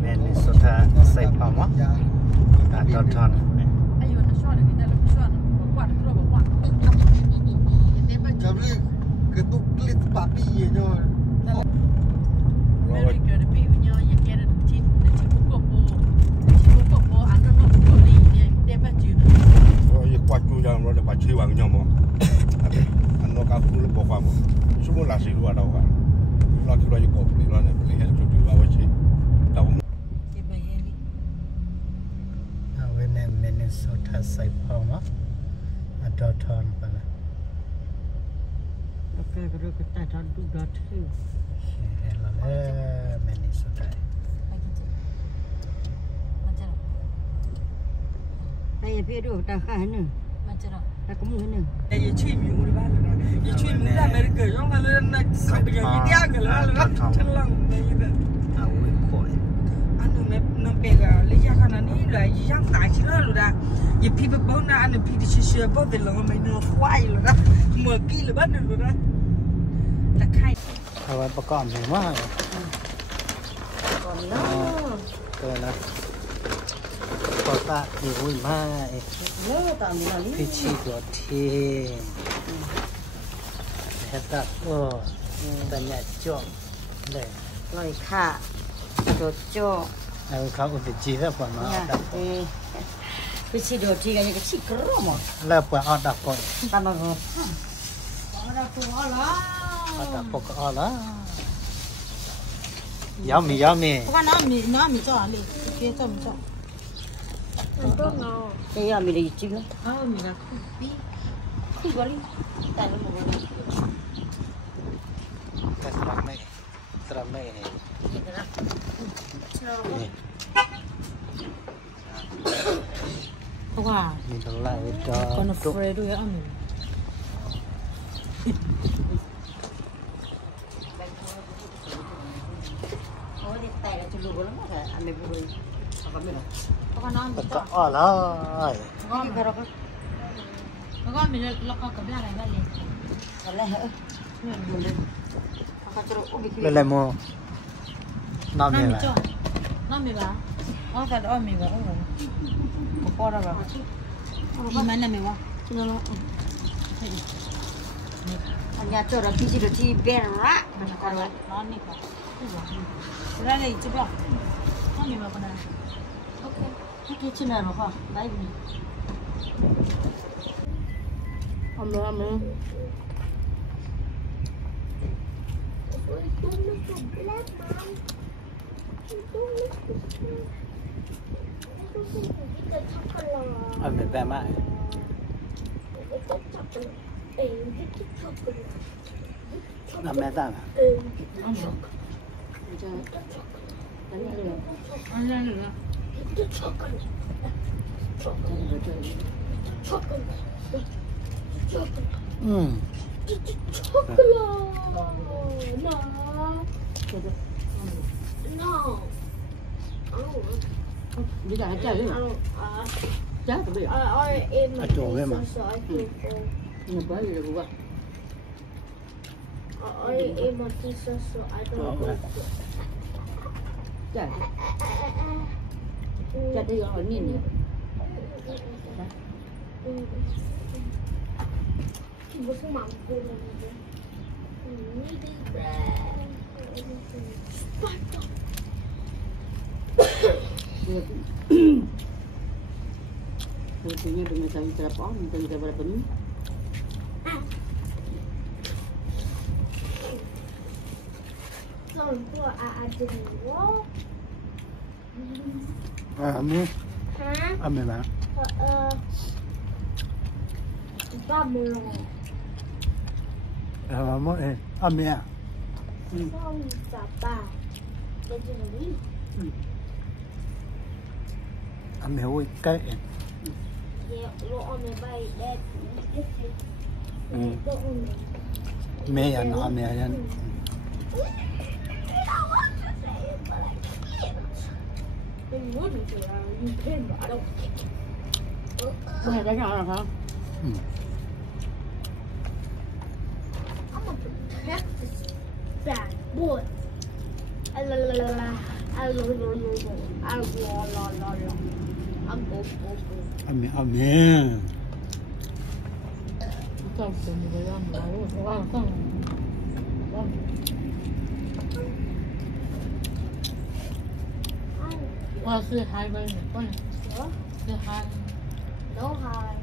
Minnesota sai pama atau ton jadi ketuk klit papi je Jangan lupa cuci wang nyomo. Anu kafu lu bawa kamu. Semua nasi luar tahu kan. Lagi lagi kau beli mana beli es cuci bawa cuci. Tahu. Awalnya Minnesota sai pama atau ton pada. Oke, kalau kita tentu datang. Lalu Minnesota. Ayah biru tak kan? Aku mana? Ye chui mi wu ba la. Ye chui mi da America yong la le na sa de ye dia ga la la. Chelang me de. Awi koi. Anu me no pe ga le ya kana ni la yang da chi la lu da. Ye pi ba bo na anu pi de chi chi bo de lo me no kwai lu da. Mo ki le ba de lu da. Ta khai. Awal pakam ni mah. Còn nó. Rồi là. Kota ibu mai. Pici roti. Hebat oh. Banyak jom. Deh. Loi kha. Cocok. Aku kau pici apa mah? Pici roti kan yang kecil kerom. Lepas ada pun. Tambah kau. Ada pun lah. Ada pokok Allah. Yummy yummy. Bukan nami cak ni. Dia cak cak. Untuk ngau. Saya ambil dari cik lah. Oh, mira kupi. Kupi balik. Tak ada mau balik. Teramai, teramai ni. Wah. Ni telah itu. Kono Fredo ya amin. Oh, dia tak ada celur bola mana? Ambil bulu. Apa mana? Pokok Allah. Ngon baru kan? Kau ambil lokal ke belakang balik. Salah. Boleh. Kakak ceruk ubi. Lelai mo. Nami lah. Nami ba? Oh, tak ada nami ba? Oh. Kopora ba? Di mana mewah? Cina lo. Hanya ceruk biji roti berak. Sekarang. Nani ka? Sudah ni coba. Nami ba pernah? Okay. Kita cina lo ha. Baik ni. Ambil. Ambil bermak. Ambil tak? Ambil. Dia dah ajar je. Ajar tak boleh. Aduh memang. Ini baik dah buat. Jadi. Jadi orang ni. Bố mang cô này Tentunya dengan saya telepon, dan kita berapa ni? Rồi cô đừng quá. Ambil. Hả? Ambil lah. Ba mươi rồi. Mau ambil ah. Không cả bà. Cái gì đi? Ambil oi cái. Dạ, lỗ mày bay đẹp. Mẹ anh nó mẹ anh. Mình muốn thì là nhìn thêm vào đâu. Cái này cái nhỏ là sao? I'm gonna practice. bad boy. Amen. Well, say hi, baby. Say hi. No hi.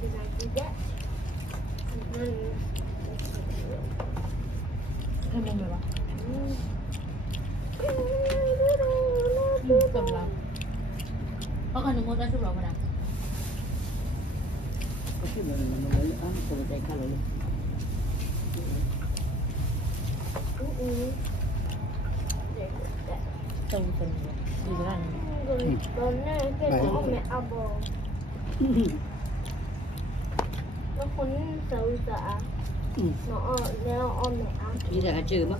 Did I do that? Come on, baby. Cầm lòng. Có con đừng mua ra chút rồi mà nào. Có khi mình lấy ăn từ đây cả rồi. Tông tông đi ra này. Rồi này cái đó mẹ ăn bò. Nó khốn xấu dạ. Nó ăn mẹ ăn. Đi ra trừ mất.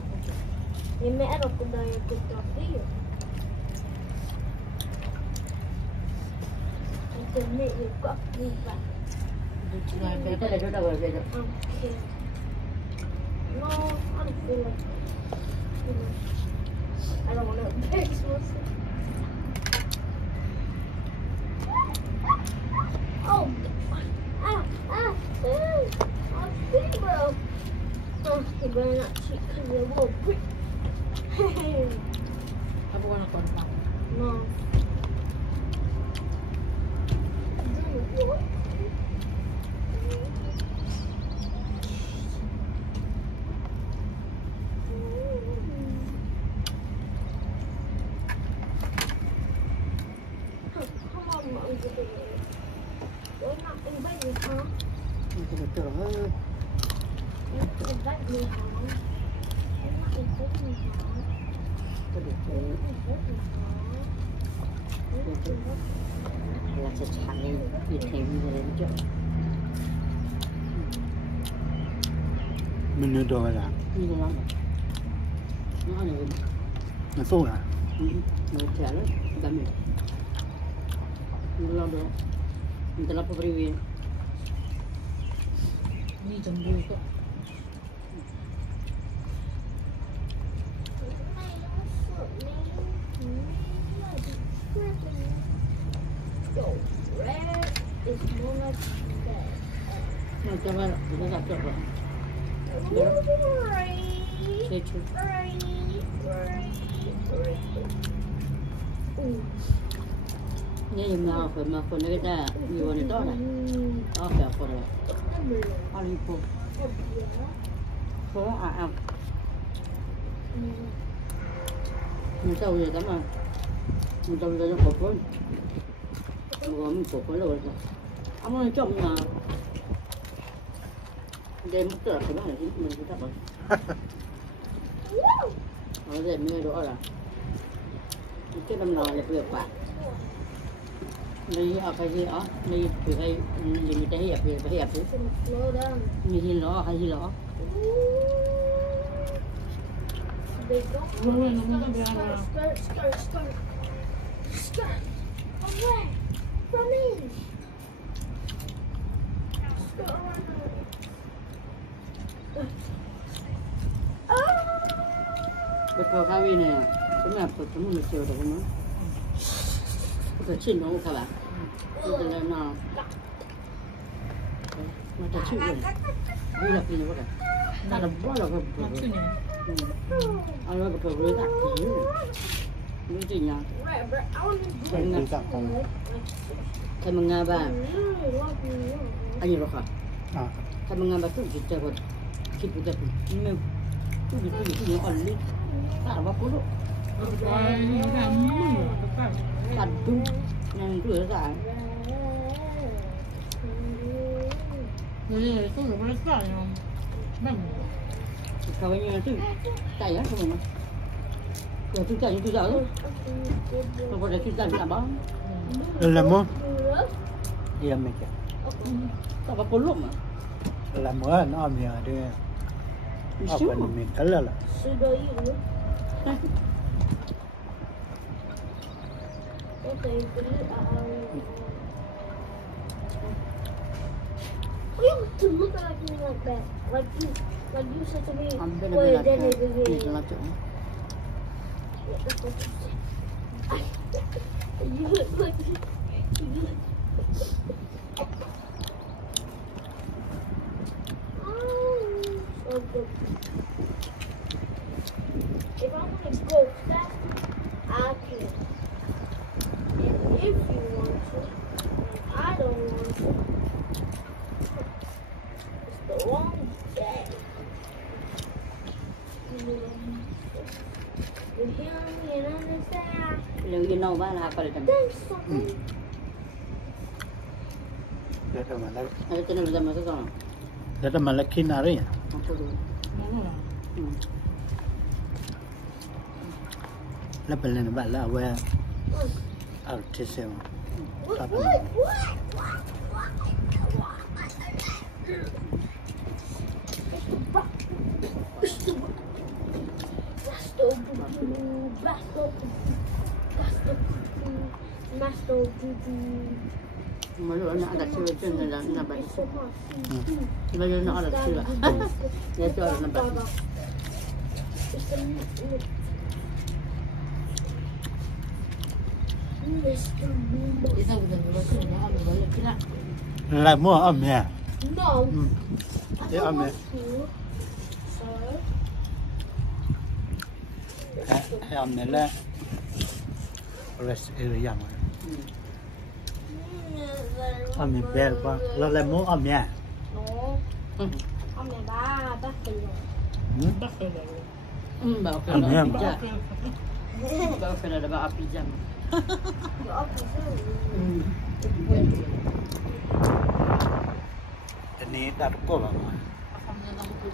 Thì mẹ rồi cũng đây cũng cho đi. Cái mẹ yêu quá đi vậy. Cái này nó đâu rồi vậy? Okay. No, I don't feel like I don't want to fix myself. Oh, I'm big, bro. Oh, you better not cheat because you're a little quick. Apa kau nak kontak? No. Cái này tưởng hơi. Có được thế. Là sẽ chẳng nên bị thêm như thế chứ. Mình đưa đồ là Như thế lắm. Nó này. nó tốt à? Nó trẻ lắm. Cảm ơn. Nó lo được. Mình ta lắp vào riêng. Đi trong đuôi cơ. Nó cho vào, nó gặp được rồi. Chơi chút. Nghe dùm nào, mà phần này ta nhiều này to này. Đó, kẹo phần này. Ăn đi phố ăn. Mình tàu gì lắm mà. Mình tàu ra cho phố. Mình phố rồi. Ông ơi trộm mà. Đây mất cái bác này mình cứ thắp rồi. Ở đây mình đổ là cái đâm lò là vừa quả. Đây ở cái gì đó, đây từ đây mình thấy hiệp về hiệp chứ. Như gì đó hay gì đó. Bây giờ khai viên này, chúng là một trong một chiều được không nó? Phải chỉnh nó các bạn. Bây giờ nó ta chịu rồi. Bây giờ gì nữa vậy? Ta làm quá là Nó chịu nhỉ? Anh nói bật rồi đặt gì nữa. Nó chỉnh à? Cái dạng không? Thay bằng Nga ba. Anh nhìn rõ hả? À. Thay bằng Nga ba cũng chỉ chơi một chip một đẹp. Nhưng cũng còn đi. Ta vào cố độ. Đặt chung nên cứ ở lại. Rồi không được nó phải không? Bằng. Sao bây giờ chứ chạy á không mà. Giờ tôi chạy như tôi giờ thôi. Không có để khi chạy làm bao. Làm không? Iya mẹ kìa. Tao vào cố lộn mà. Làm mỡ nó ôm nhà đi. Ở bên mình thấy là Okay, you have to look at me like that. Like you said to me. I'm gonna Wait, be then like it begins. that. Like Yeah, that's what you said. You look like so good. If I want to go fast, I can. And if you want to, and I don't want to, it's the wrong day. You hear me and understand? you know ba là coi được There's something. Đó mà lấy cái này là cái con đó mà lấy khi nào đấy không có được lấy bên này bạn là về ở trên xe What? mà nó đã chưa chân là bệnh bây giờ nó là chưa để cho nó bệnh là mua ở nhà No. để ở nhà hay ở nhà là area mà ở nhà bé quá là mua ở nhà No. Ông này bác từ bảo cái là pizza bảo cái là bảo pizza cái này đã có rồi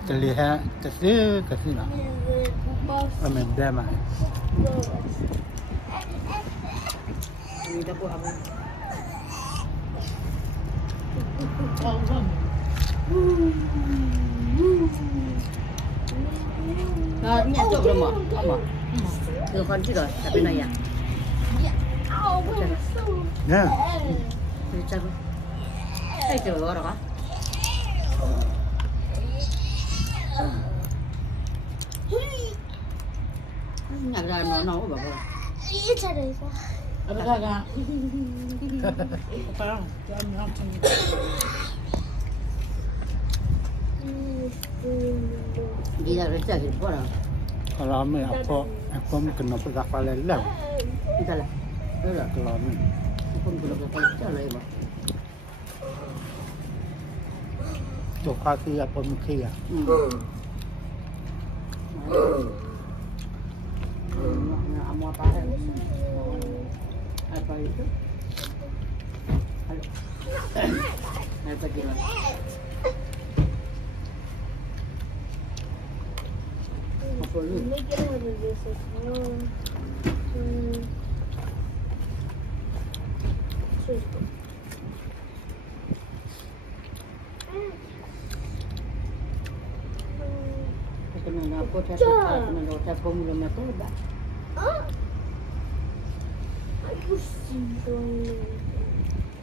cái này ha cái gì nào ở mình đem mà người ta có ăn nhà chỗ đâu mà không mà được con chứ rồi ở bên này à nha chắc cái chỗ đó đó nhà ra nó nấu bảo rồi Apa kagak? Apa? Jangan langsung. đi ra cái chợ thì có đâu kalau me apa mình kena pegang kepala lah đi ra là đó là kalau me không được cái chợ này mà chỗ kaki apa mungkin mau apa apa itu apa gila apa lu Make it out of this as well. cái này nó có thể cái này nó sẽ không được mà tốt bạn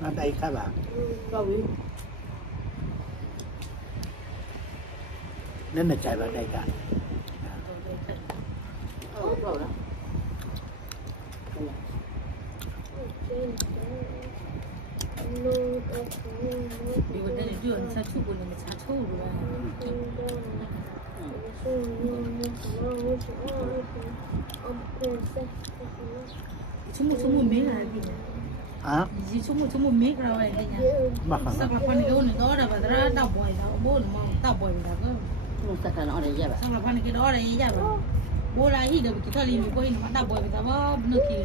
ở đây các bạn nên là chạy vào đây cả Ibu dari jual satu boleh satu dua. Semua merah lagi. à Semua merah lagi nya. makan Sakapan itu ni dah dah dah boy dah, boleh mau dah boy dah ke. nó sẽ là nó để ra bạn Sakapan itu dah dah ya ba. Bola hidup kita limi boy ni dah boy dah ba benar ke.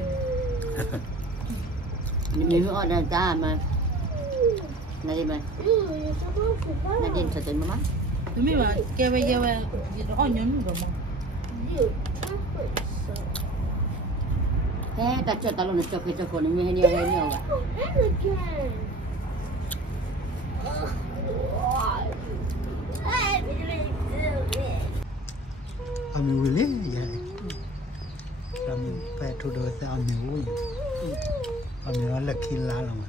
mình ở đây ra mà này đi mà này đi sẽ đến mà Tumi ba kewe dia onyon juga mau. thế ta cho tao nó cho cái cho con mình hay nhiều bạn mình will ya kami petu do sa amiu nó là khi lá lòng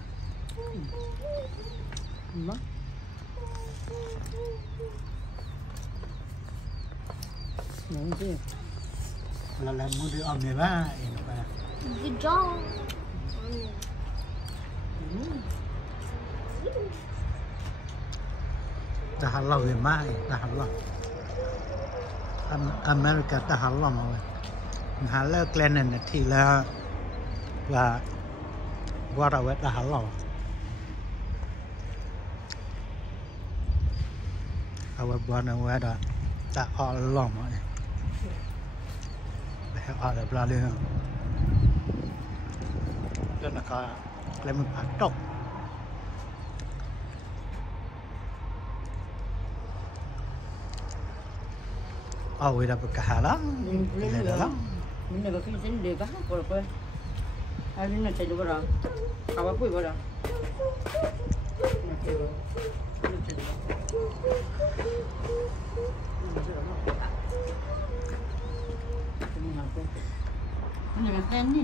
Mất. Những gì? là muốn đi ăn mì ba Good job. ta hal lo về mai ta hal lo America ta hal lo mà hal lo Glen này thì là và qua đâu ta hal lo our born weather ta all long mà ở đây là đi cho nó có lấy một hạt trộn vậy là cái hà lắm Lên đó lắm. Mình này có cái gì để bắt coi coi. Ai đến chạy được bao giờ? Cả bữa bao giờ? Ini kan ni.